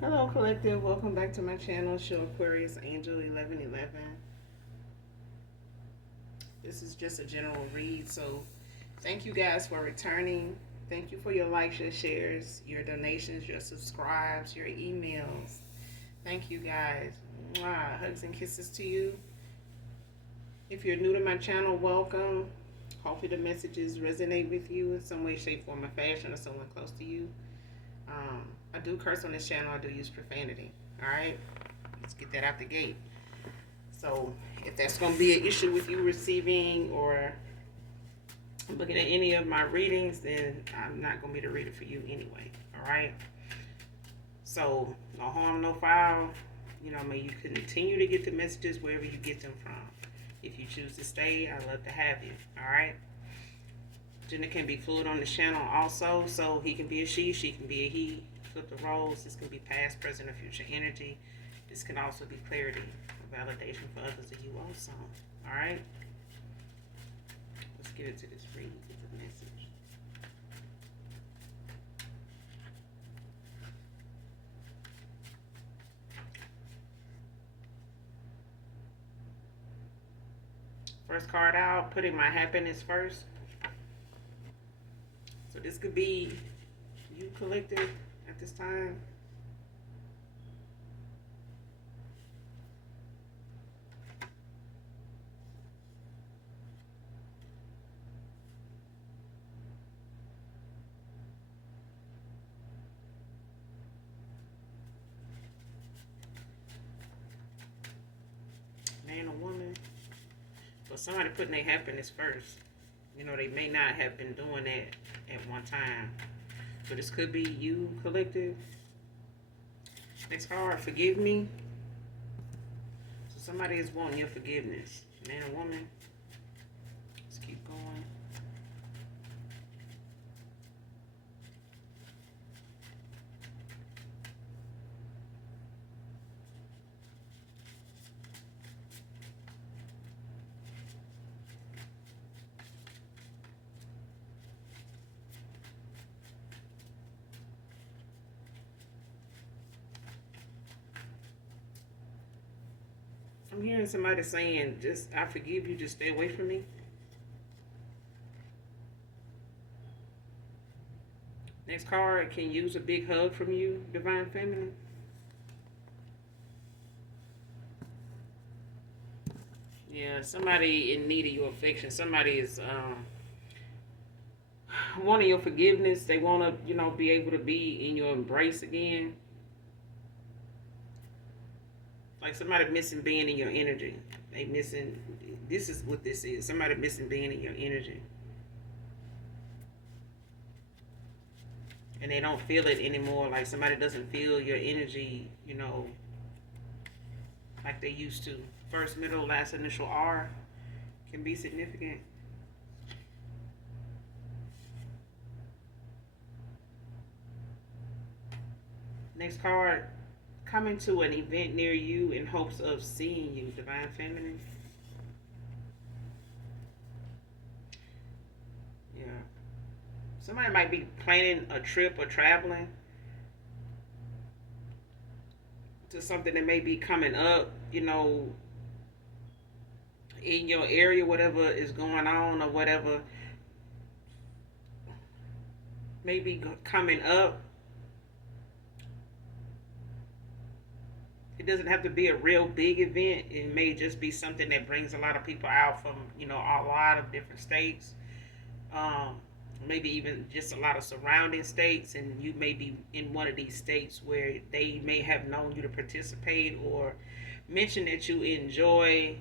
Hello, collective. Welcome back to my channel, Show Aquarius Angel 1111. This is just a general read, so thank you guys for returning. Thank you for your likes, your shares, your donations, your subscribes, your emails. Thank you guys. Mwah. Hugs and kisses to you. If you're new to my channel, welcome. Hopefully the messages resonate with you in some way, shape, form, or fashion, or someone close to you. I do curse on this channel. I do use profanity. Alright? Let's get that out the gate. So, if that's going to be an issue with you receiving or looking at any of my readings, then I'm not going to be the reader for you anyway. Alright? So, no harm, no foul. You know, may you continue to get the messages wherever you get them from. If you choose to stay, I'd love to have you. Alright? Gender can be fluid on the channel also, so he can be a she can be a he. Flip the roles. This can be past, present, or future energy. This can also be clarity or validation for others of you also. Alright? Let's get into this read, get the message. First card out, putting my happiness first. So this could be you, collective, at this time. Man or woman. But somebody putting their happiness first. You know, they may not have been doing that at one time. So this could be you, collective. Next card, forgive me. So somebody is wanting your forgiveness. Man or woman. Let's keep going. I'm hearing somebody saying, just, I forgive you, just stay away from me. Next card, can use a big hug from you, Divine Feminine. Yeah, somebody in need of your affection. Somebody is wanting your forgiveness. They want to, you know, be able to be in your embrace again. Like somebody missing being in your energy. They missing, this is what this is. Somebody missing being in your energy. And they don't feel it anymore. Like somebody doesn't feel your energy, you know, like they used to. First, middle, last initial R can be significant. Next card, coming to an event near you in hopes of seeing you, Divine Feminine. Yeah. Somebody might be planning a trip or traveling to something that may be coming up, you know, in your area, whatever is going on or whatever may be coming up. It doesn't have to be a real big event. It may just be something that brings a lot of people out from, you know, a lot of different states. Maybe even just a lot of surrounding states, and you may be in one of these states where they may have known you to participate or mention that you enjoy,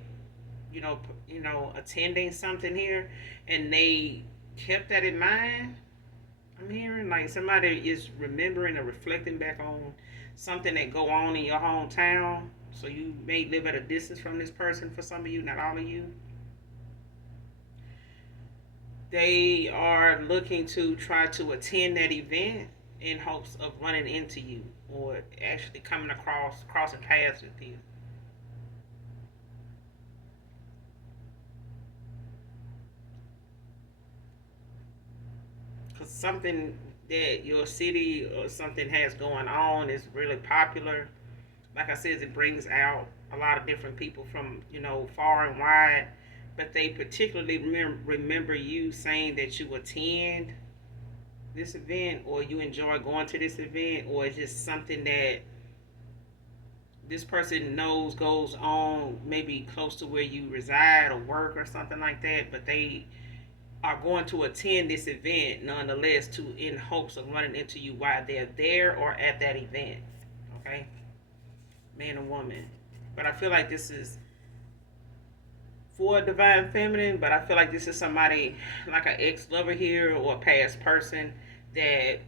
attending something here, and they kept that in mind. I'm hearing like somebody is remembering or reflecting back on something that go on in your hometown. So you may live at a distance from this person for some of you, not all of you. They are looking to try to attend that event in hopes of running into you or actually crossing paths with you. Because something that your city or something has going on is really popular. Like I said, it brings out a lot of different people from, far and wide. But they particularly remember you saying that you attend this event, or you enjoy going to this event, or it's just something that this person knows goes on maybe close to where you reside or work or something like that, but they are going to attend this event nonetheless, to in hopes of running into you while they're there or at that event. Okay, man and woman. But I feel like this is for a divine feminine, but I feel like this is somebody like an ex-lover here, or a past person that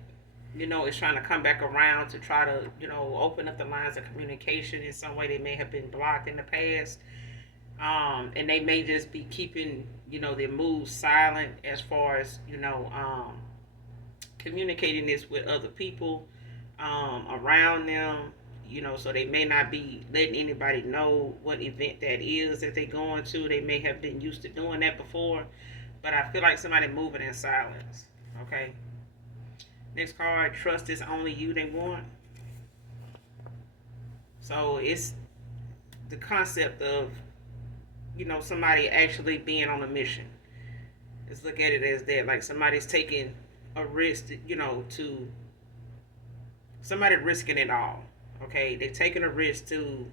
is trying to come back around to try to open up the lines of communication in some way they may have been blocked in the past. And they may just be keeping their moves silent as far as communicating this with other people around them. So they may not be letting anybody know what event that is that they're going to. They may have been used to doing that before, but I feel like somebody moving in silence. Okay. Next card, trust is only you they want. So it's the concept of, somebody actually being on a mission. Let's look at it as that, like somebody's taking a risk, to somebody risking it all. Okay, they're taking a risk to,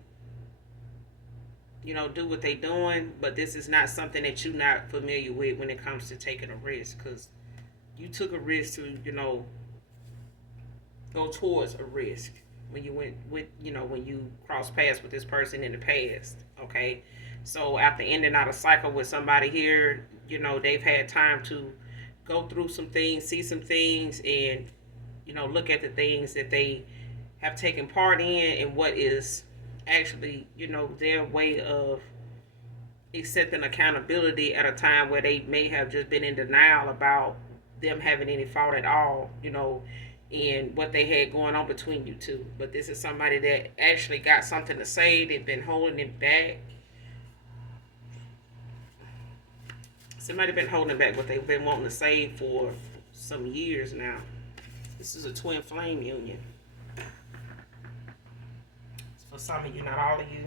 do what they're doing, but this is not something that you're not familiar with when it comes to taking a risk, because you took a risk to, go towards a risk when you went with, when you crossed paths with this person in the past. Okay, so after ending out a cycle with somebody here, they've had time to go through some things, see some things, and look at the things that they have taken part in, and what is actually their way of accepting accountability at a time where they may have just been in denial about them having any fault at all, and what they had going on between you two. But this is somebody that actually got something to say. They've been holding it back. Somebody been holding it back what they've been wanting to say for some years now. This is a twin flame union. It's for some of you, not all of you.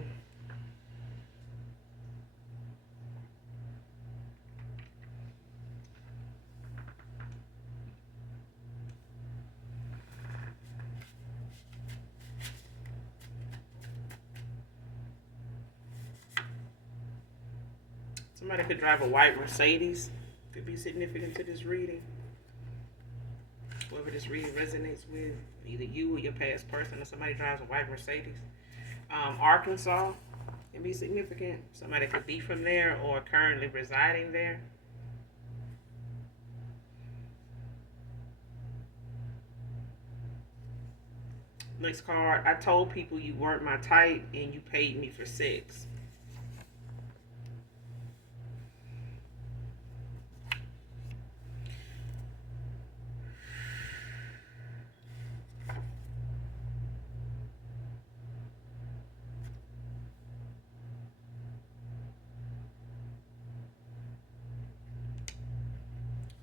Somebody could drive a white Mercedes. Could be significant to this reading. Whoever this reading resonates with, either you or your past person, or somebody drives a white Mercedes. Arkansas can be significant. Somebody could be from there or currently residing there. Next card, I told people you weren't my type and you paid me for sex.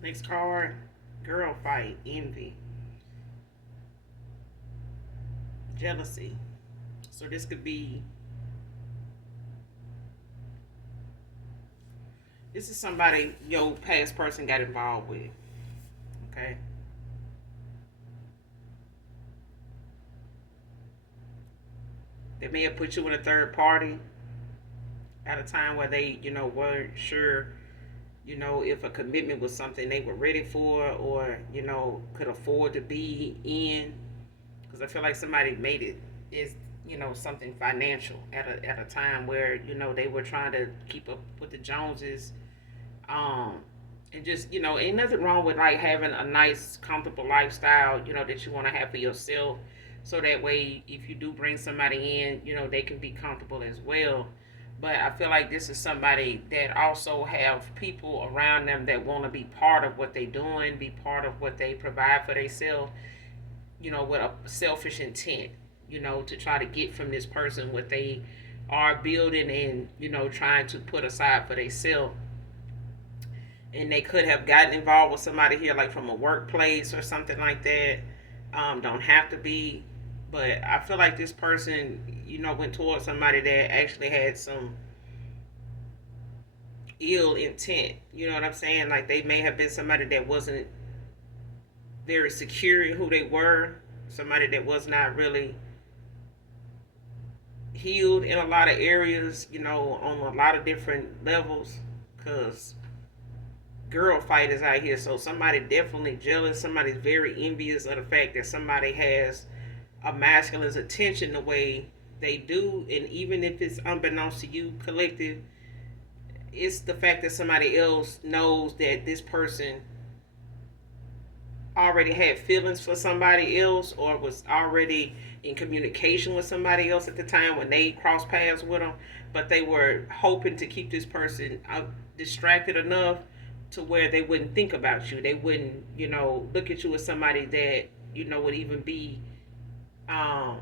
Next card, girl fight, envy, jealousy. So this could be, this is somebody your past person got involved with. Okay. They may have put you in a third party at a time where they, weren't sure, if a commitment was something they were ready for, or, could afford to be in. Because I feel like somebody made it is, something financial at a time where, they were trying to keep up with the Joneses. And just, ain't nothing wrong with like having a nice, comfortable lifestyle, that you want to have for yourself. So that way, if you do bring somebody in, they can be comfortable as well. But I feel like this is somebody that also have people around them that want to be part of what they're doing, be part of what they provide for themselves, with a selfish intent, to try to get from this person what they are building and, trying to put aside for themselves. and they could have gotten involved with somebody here, like from a workplace or something like that. Don't have to be, but I feel like this person, went towards somebody that actually had some ill intent. You know what I'm saying? Like they may have been somebody that wasn't very secure in who they were, somebody that was not really healed in a lot of areas, on a lot of different levels. Because girl fighters out here, so somebody definitely jealous, somebody's very envious of the fact that somebody has a masculine's attention the way they do, and even if it's unbeknownst to you, collective, it's the fact that somebody else knows that this person already had feelings for somebody else or was already in communication with somebody else at the time when they crossed paths with them, but they were hoping to keep this person distracted enough to where they wouldn't think about you. They wouldn't, look at you as somebody that, would even be, how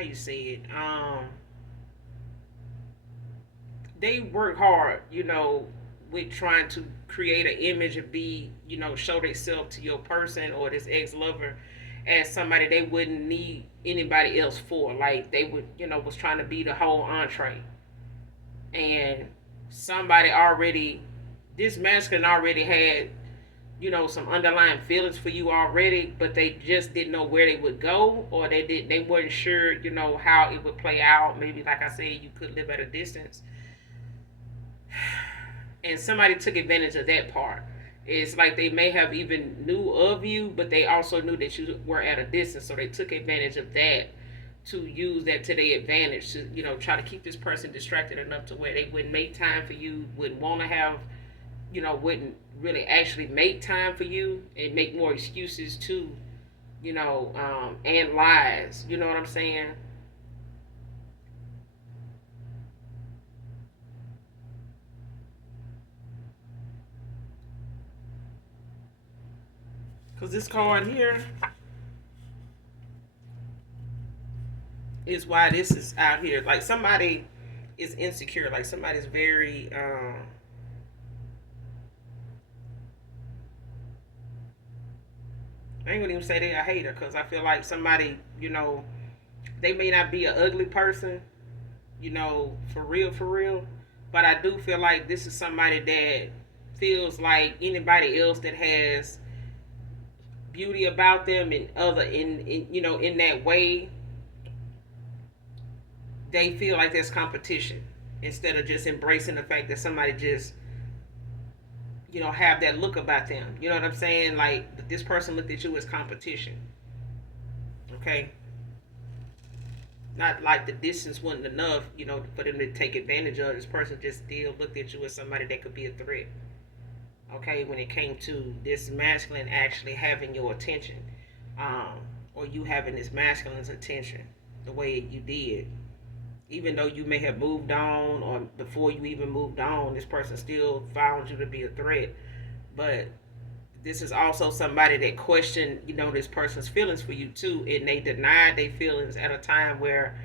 you say it, they work hard, with trying to create an image and be, show themselves to your person or this ex lover as somebody they wouldn't need anybody else for. Like they would, was trying to be the whole entree. And somebody already, this masculine already had, some underlying feelings for you already, but they just didn't know where they would go, or they weren't sure, how it would play out. Maybe like I said, you could live at a distance, and somebody took advantage of that part. It's like they may have even knew of you, but they also knew that you were at a distance, so they took advantage of that to use that to their advantage to, try to keep this person distracted enough to where they wouldn't make time for you, wouldn't want to have, wouldn't really actually make time for you and make more excuses to, and lies. You know what I'm saying? Because this card here is why this is out here. Like somebody is insecure. Like somebody's very, I ain't gonna even say they're a hater because I feel like somebody, they may not be an ugly person, for real. But I do feel like this is somebody that feels like anybody else that has beauty about them and other in that way, they feel like there's competition instead of just embracing the fact that somebody just have that look about them. You know what I'm saying? Like this person looked at you as competition. Okay, not like the distance wasn't enough, for them to take advantage of. This person just still looked at you as somebody that could be a threat. Okay, when it came to this masculine actually having your attention, um, or you having this masculine's attention the way you did, even though you may have moved on or before you even moved on, this person still found you to be a threat. But this is also somebody that questioned, this person's feelings for you too, and they denied their feelings at a time where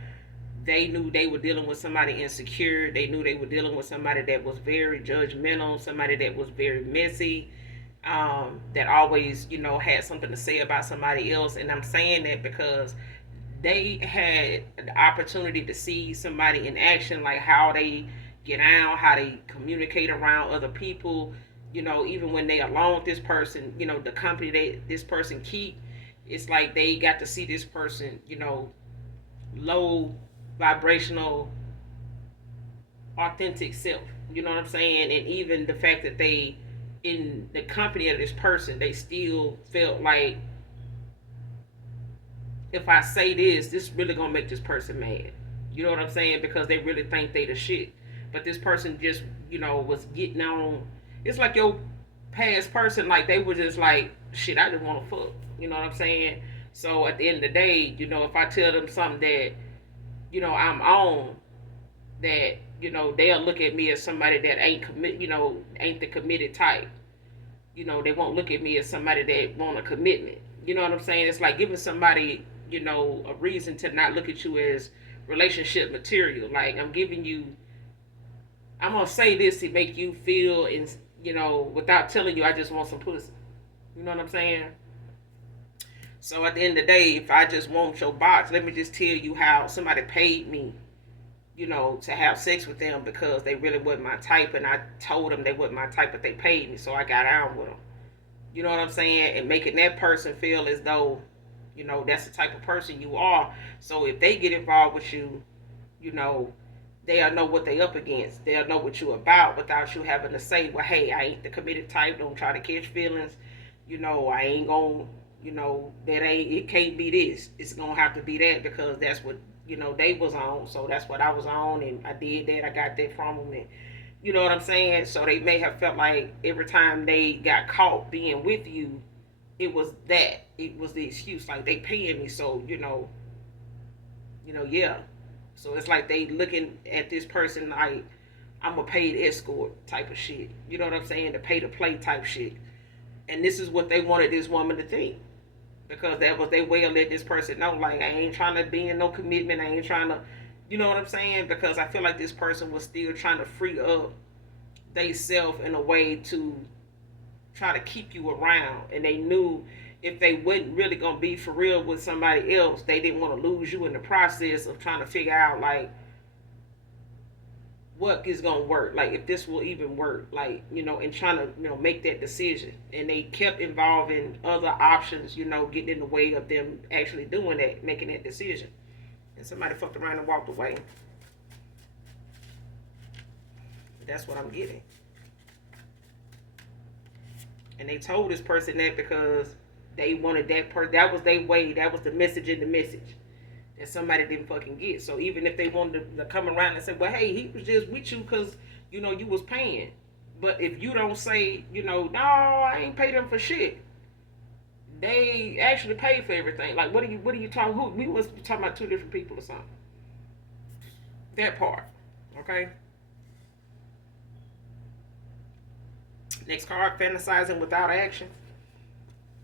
they knew they were dealing with somebody insecure. They knew they were dealing with somebody that was very judgmental, somebody that was very messy, that always, had something to say about somebody else. And I'm saying that because they had the opportunity to see somebody in action, like how they get out, how they communicate around other people. Even when they alone with this person, the company this person keep, it's like they got to see this person, low vibrational, authentic self. You know what I'm saying? And even the fact that they, in the company of this person, they still felt like if I say this really gonna make this person mad. You know what I'm saying? Because they really think they the shit. But this person just, was getting on. It's like your past person, like they were just like, shit, I just want to fuck. You know what I'm saying? So at the end of the day, if I tell them something that, I'm on, that, they'll look at me as somebody that ain't commit, ain't the committed type. They won't look at me as somebody that want a commitment. You know what I'm saying? It's like giving somebody, a reason to not look at you as relationship material. Like I'm giving you I'm gonna say this to make you feel, without telling you, I just want some pussy. You know what I'm saying? So at the end of the day, if I just want your box, let me just tell you how somebody paid me, to have sex with them because they really wasn't my type, and I told them they wasn't my type, but they paid me, so I got on with them. You know what I'm saying? And making that person feel as though, that's the type of person you are. So if they get involved with you, you know, they'll know what they up against. They'll know what you about without you having to say, well, hey, I ain't the committed type. Don't try to catch feelings. I ain't gonna, that ain't, it can't be this. It's gonna have to be that because that's what, they was on. So that's what I was on, and I did that. I got that from them. And you know what I'm saying? So they may have felt like every time they got caught being with you, it was that. It was the excuse. Like they paying me, so yeah. So it's like they looking at this person like I'm a paid escort type of shit. You know what I'm saying? The pay to play type shit. And this is what they wanted this woman to think. Because that was their way of letting this person know, like, I ain't trying to be in no commitment. I ain't trying to, you know what I'm saying? Because I feel like this person was still trying to free up they self in a way to try to keep you around. And they knew if they wasn't really gonna be for real with somebody else, they didn't want to lose you in the process of trying to figure out like what is gonna work, like if this will even work, like and trying to make that decision. And they kept involving other options, getting in the way of them actually doing that, making that decision. And somebody fucked around and walked away. That's what I'm getting. And they told this person that because they wanted that person. That was their way. That was the message in the message that somebody didn't fucking get. So even if they wanted to come around and say, well, hey, he was just with you because, you was paying. But if you don't say, no, I ain't paid them for shit. They actually paid for everything. Like, what are you talking? Who we was talking about two different people or something. That part, okay. Next card, fantasizing without action.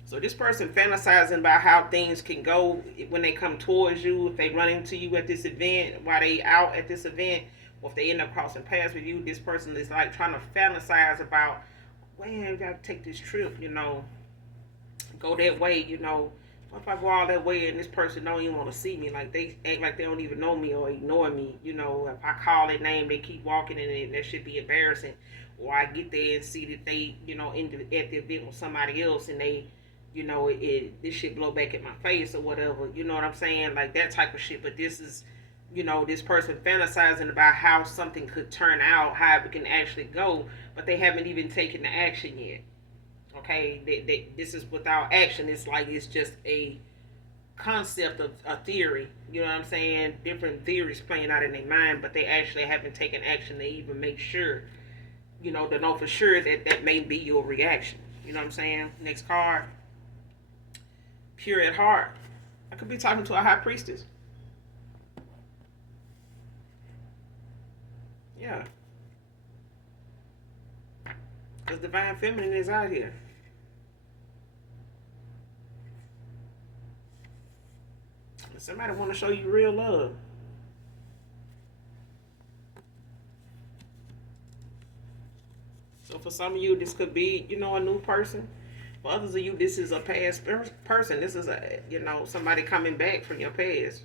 So this person fantasizing about how things can go when they come towards you, if they run into you at this event, while they out at this event, or if they end up crossing paths with you. This person is like trying to fantasize about, man, you gotta take this trip, go that way, What if I go all that way and this person don't even want to see me? Like they act like they don't even know me or ignore me. If I call their name, they keep walking and that should be embarrassing. Or I get there and see that they, at the event with somebody else and they, this shit blow back at my face or whatever. You know what I'm saying? Like that type of shit. But this is, this person fantasizing about how something could turn out, how it can actually go, but they haven't even taken the action yet. Okay, this is without action. It's like it's just a concept of a theory. You know what I'm saying? Different theories playing out in their mind, but they actually haven't taken action to even make sure, to know for sure that that may be your reaction. You know what I'm saying? Next card, pure at heart. I could be talking to a high priestess. Yeah, because divine feminine is out here. Somebody want to show you real love. So for some of you, this could be, a new person. For others of you, this is a past person. This is somebody coming back from your past.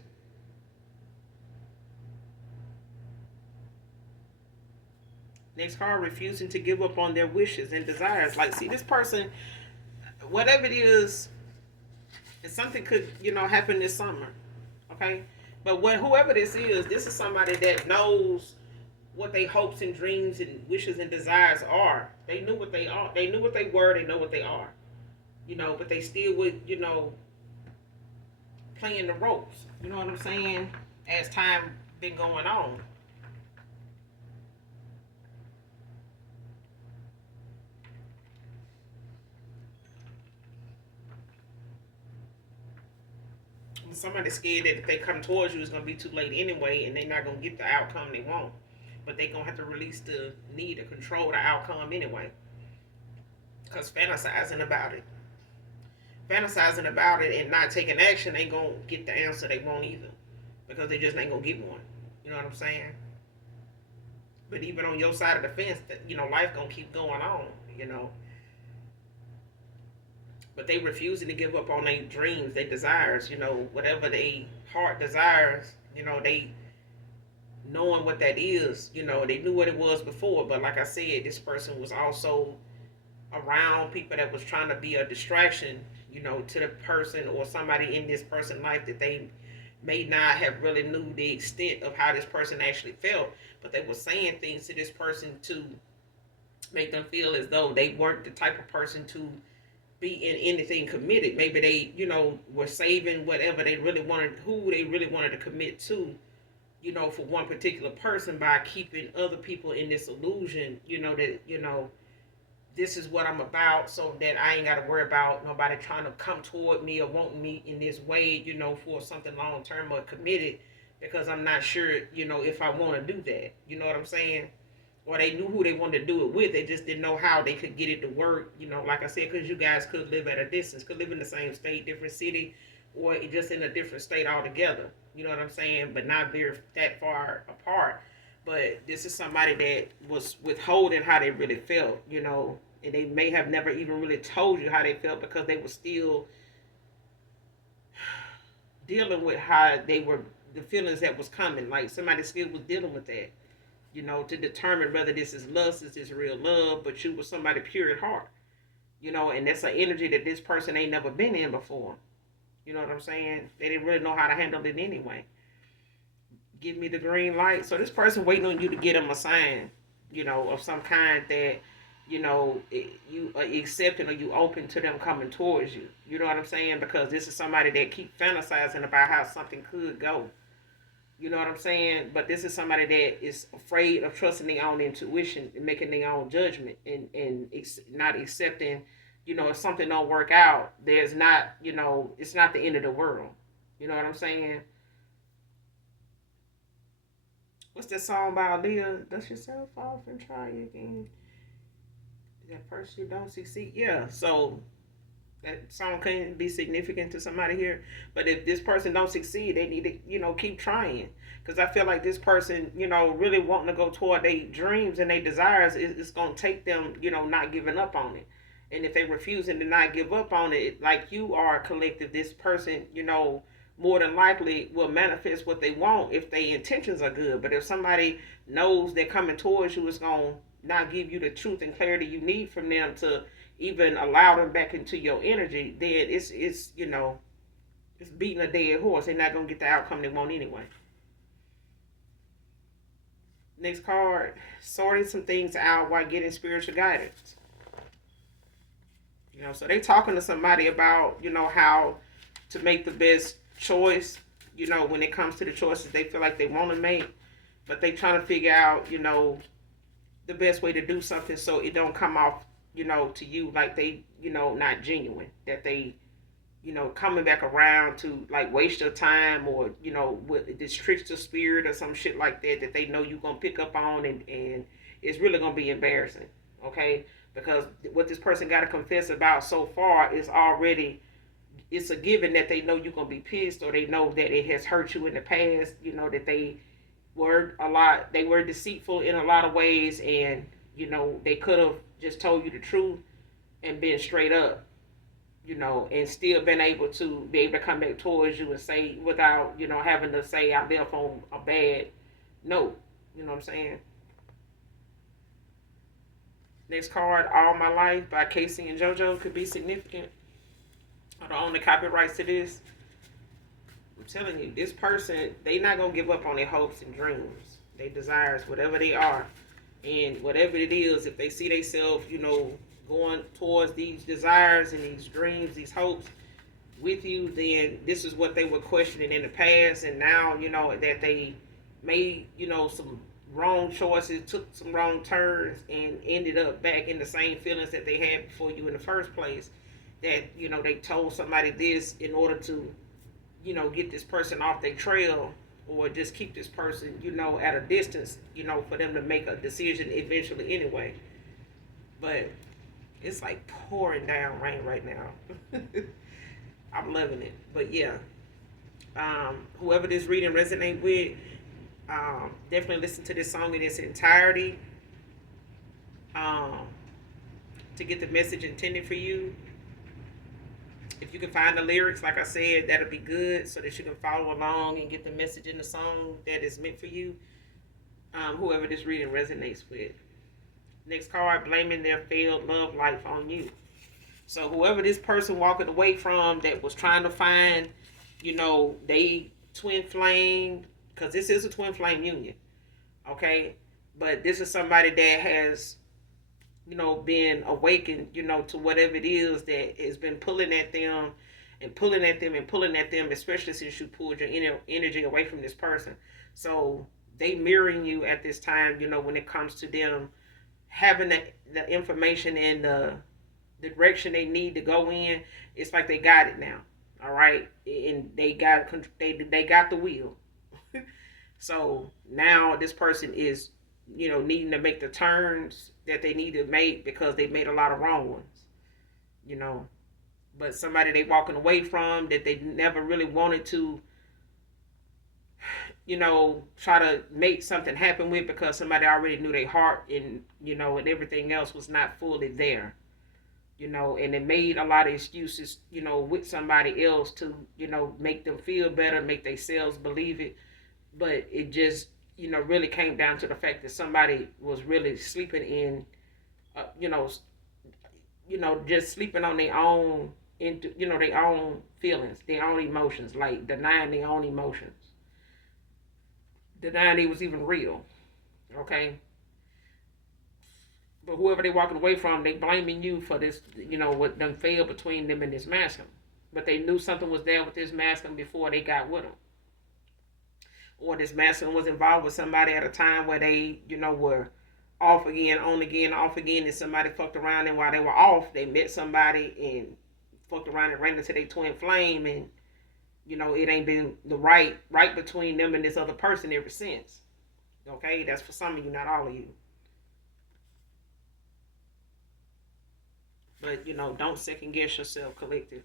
Next card, refusing to give up on their wishes and desires. Like, see, this person, whatever it is, and something could, happen this summer. Okay? But whoever this is somebody that knows what their hopes and dreams and wishes and desires are. They knew what they are. They knew what they were. They know what they are. But they still would, playing the ropes. You know what I'm saying? As time been going on. Somebody's scared that if they come towards you, it's gonna be too late anyway, and they're not gonna get the outcome they want. But they're gonna have to release the need to control the outcome anyway. Cause fantasizing about it and not taking action ain't gonna get the answer they want either, because they just ain't gonna get one. You know what I'm saying? But even on your side of the fence, that life gonna keep going on. You know, but they refusing to give up on their dreams, their desires. Whatever they heart desires. They knowing what that is. They knew what it was before, but like I said, this person was also around people that was trying to be a distraction, to the person or somebody in this person's life that they may not have really knew the extent of how this person actually felt, but they were saying things to this person to make them feel as though they weren't the type of person to be in anything committed. Maybe they, were saving whatever they really wanted, who they really wanted to commit to, for one particular person by keeping other people in this illusion, that, this is what I'm about, so that I ain't got to worry about nobody trying to come toward me or wanting me in this way, for something long term or committed, because I'm not sure, if I want to do that. You know what I'm saying? Or they knew who they wanted to do it with. They just didn't know how they could get it to work. Like I said, because you guys could live at a distance, could live in the same state, different city, or just in a different state altogether. You know what I'm saying? But not very that far apart. But this is somebody that was withholding how they really felt, and they may have never even really told you how they felt because they were still dealing with how they were, the feelings that was coming. Like somebody still was dealing with that, to determine whether this is lust, is this real love, but you was somebody pure at heart, and that's an energy that this person ain't never been in before. You know what I'm saying? They didn't really know how to handle it anyway. Give me the green light. So this person waiting on you to get them a sign, of some kind that, you are accepting or you open to them coming towards you. You know what I'm saying? Because this is somebody that keep fantasizing about how something could go. You know what I'm saying? But this is somebody that is afraid of trusting their own intuition and making their own judgment and not accepting, if something don't work out, there's not, it's not the end of the world. You know what I'm saying? What's that song by Aaliyah? Dust yourself off and try again. That first you don't succeed. Yeah, so that song can be significant to somebody here. But if this person don't succeed, they need to, keep trying. Because I feel like this person, really wanting to go toward their dreams and their desires, it's going to take them, not giving up on it. And if they refusing to not give up on it, like you are a collective, this person, more than likely will manifest what they want if their intentions are good. But if somebody knows they're coming towards you, it's going to not give you the truth and clarity you need from them to even allow them back into your energy, then it's it's beating a dead horse. They're not gonna get the outcome they want anyway. Next card, sorting some things out while getting spiritual guidance. So they talking to somebody about, how to make the best choice, when it comes to the choices they feel like they want to make, but they trying to figure out, the best way to do something so it don't come off, to you like they, not genuine, that they, coming back around to like waste your time or, with this trickster spirit or some shit like that they know you're going to pick up on and it's really going to be embarrassing. Okay. Because what this person got to confess about so far is already, it's a given that they know you're going to be pissed or they know that it has hurt you in the past, that they were deceitful in a lot of ways and, they could have just told you the truth and been straight up, and still been able to come back towards you and say without, having to say I left on a bad note. You know what I'm saying? Next card, All My Life by Casey and JoJo could be significant. I don't own the copyrights to this. I'm telling you, this person, they not going to give up on their hopes and dreams, their desires, whatever they are. And whatever it is, if they see themselves, going towards these desires and these dreams, these hopes with you, then this is what they were questioning in the past. And now, that they made, some wrong choices, took some wrong turns, and ended up back in the same feelings that they had before you in the first place. That, they told somebody this in order to, get this person off their trail or just keep this person, at a distance, for them to make a decision eventually anyway. But it's like pouring down rain right now. I'm loving it. But yeah, whoever this reading resonate with, Definitely listen to this song in its entirety um, to get the message intended for you. If you can find the lyrics, like I said, that'll be good so that you can follow along and get the message in the song that is meant for you. Whoever this reading resonates with. Next card, blaming their failed love life on you. So whoever this person walking away from that was trying to find, they twin flame, because this is a twin flame union, okay? But this is somebody that has, been awakened, to whatever it is that has been pulling at them and pulling at them and pulling at them, especially since you pulled your energy away from this person. So they mirroring you at this time, when it comes to them having the information and the direction they need to go in. It's like they got it now. All right, and they got the wheel. So now this person is, needing to make the turns that they need to make because they made a lot of wrong ones. But somebody they walking away from that they never really wanted to, try to make something happen with because somebody already knew their heart and, and everything else was not fully there. And it made a lot of excuses, with somebody else to, make them feel better, make themselves believe it. But it just, really came down to the fact that somebody was really sleeping in, just sleeping on their own, their own feelings, their own emotions, like denying their own emotions, denying it was even real, okay? But whoever they walking away from, they blaming you for this, what done failed between them and this masculine. But they knew something was there with this masculine before they got with him. Or this masculine was involved with somebody at a time where they, were off again, on again, off again, and somebody fucked around, and while they were off, they met somebody and fucked around and ran into their twin flame, and, it ain't been the right between them and this other person ever since. Okay? That's for some of you, not all of you. But, don't second guess yourself, collective.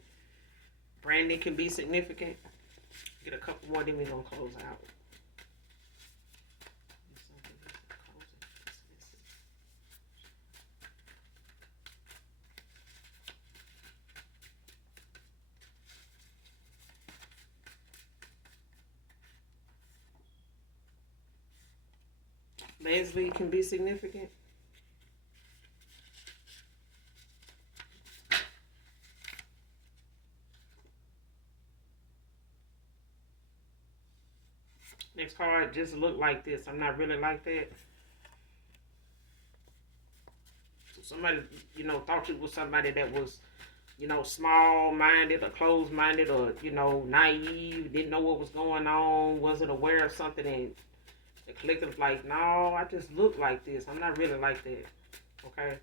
Branding can be significant. Get a couple more, then we're going to close out. Leslie can be significant. Next card, just look like this. I'm not really like that. So somebody, thought you was somebody that was, small-minded or closed-minded or, naive, didn't know what was going on, wasn't aware of something, and the collective's like, no, I just look like this. I'm not really like that. Okay?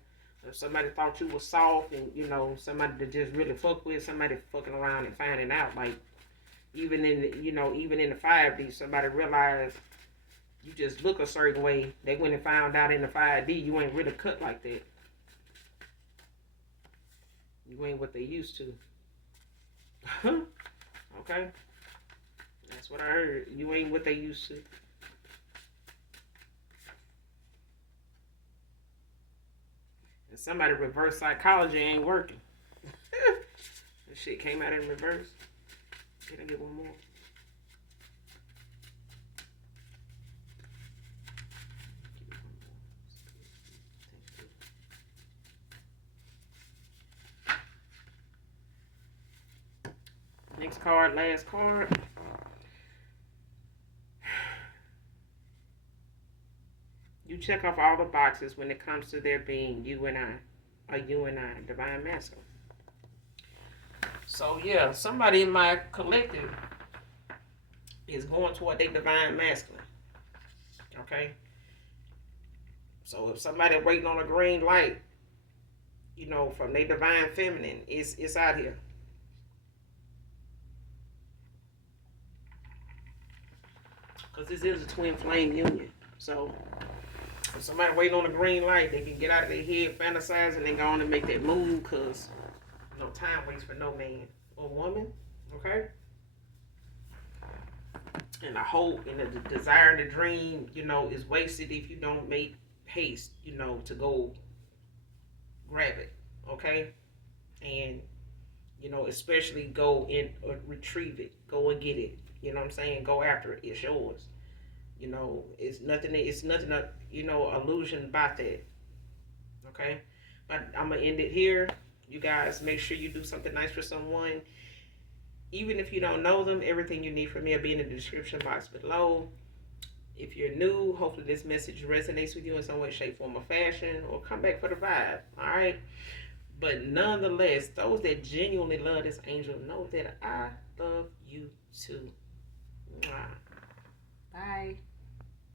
If somebody thought you was soft and, somebody to just really fuck with, somebody fucking around and finding out, like, even in the, even in the 5D, somebody realized you just look a certain way. They went and found out in the 5D you ain't really cut like that. You ain't what they used to. Okay? That's what I heard. You ain't what they used to. And somebody reverse psychology ain't working. This shit came out in reverse. Can I get one more? Next card, last card. You check off all the boxes when it comes to there being you and I, divine masculine. So yeah, somebody in my collective is going toward their divine masculine. Okay? So if somebody waiting on a green light, from their divine feminine, it's out here. Because this is a twin flame union. So if somebody waiting on a green light, they can get out of their head fantasizing and go on and make that move, because no time waits for no man or woman. Okay? And the hope and the desire and the dream, is wasted if you don't make haste, to go grab it. Okay? And, especially go and retrieve it. Go and get it. You know what I'm saying? Go after it. It's yours. It's nothing, illusion about that. Okay? But I'm going to end it here. You guys, make sure you do something nice for someone. Even if you don't know them, everything you need from me will be in the description box below. If you're new, hopefully this message resonates with you in some way, shape, form, or fashion, or come back for the vibe. All right? But nonetheless, those that genuinely love this angel know that I love you too. Mwah. Bye.